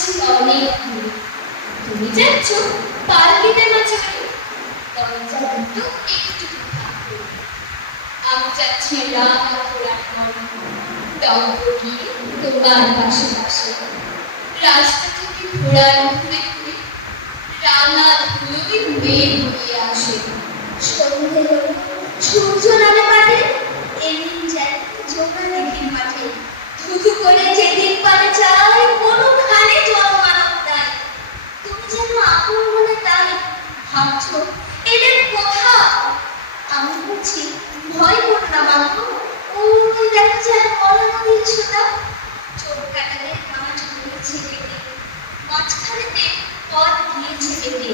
যাচ্ছি অনেক দূরে। তুমি যাচ্ছ পালকিতে মাঝে করে। দরজা দুটো একটু ফাঁক করে। আমি যাচ্ছি রাঙা ঘোড়ার মনে, টঙ্ক গিয়ে তোমার পাশে পাশে। রাস্তা থেকে ঘোড়ার ঘুরে ঘুরে রাঙা ধুলোই মেঘ উড়িয়ে আসে। সন্ধে হলো, সূর্য নামে পারে, এদিন যায় জোড়া দেখি মাঠে। ধুধু করে যেদিন পারে চাই, কোনোখানে জনমানব নাই। তুমি যেন আপন মনে তাই ভাবছো এদের কোথা। আমি বলছি ভয় করো না মাগো, ওই দেখা যায় বড় নদীর ছোটা। চোখ কাটালে মাঠ ঘুরেছে কেটে, মাঝখানেতে পথ গিয়েছে কেটে।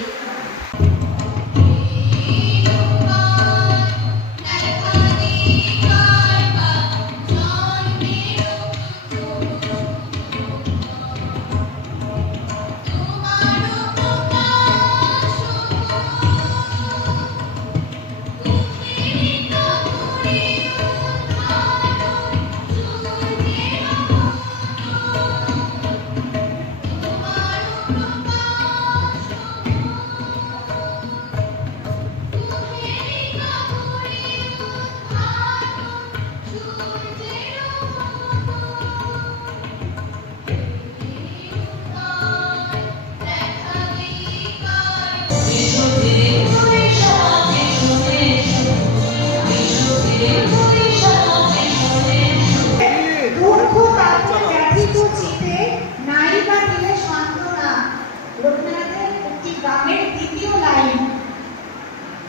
রবীন্দ্রনাথের একটি গানের দ্বিতীয় লাইন,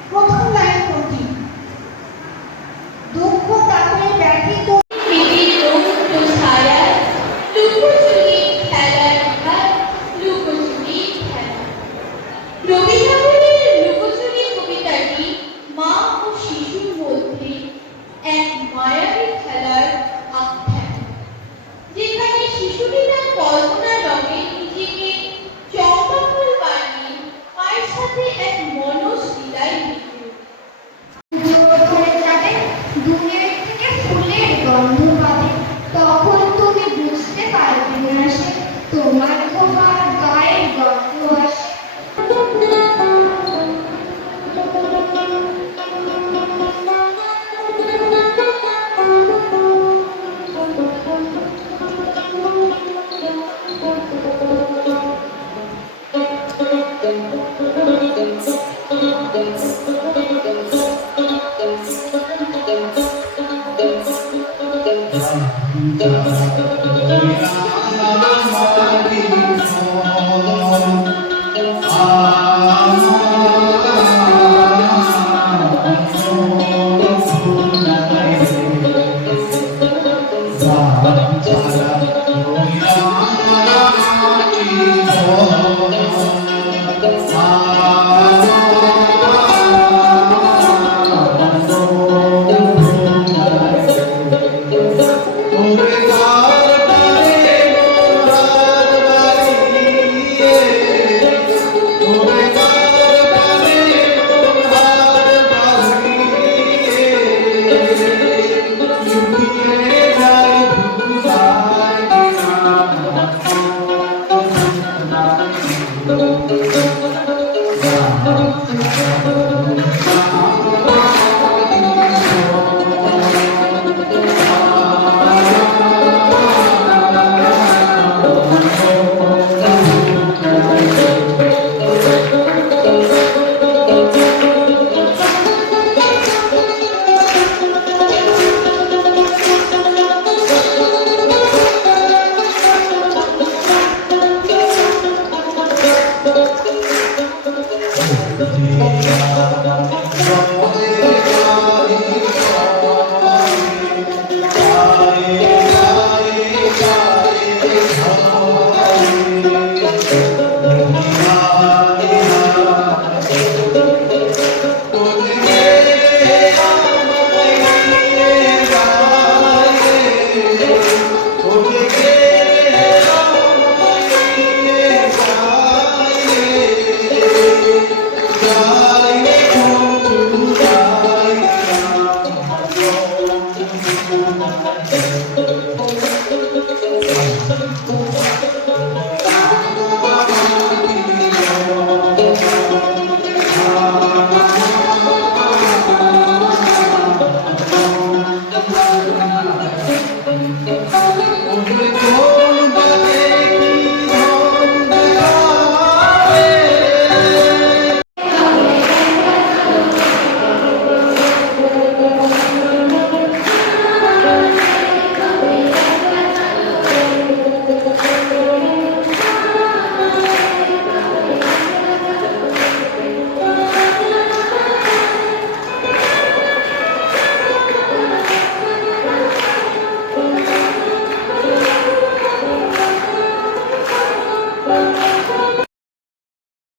প্রথম লাইন কোনটি? দুঃখ তাপে ব্যথিত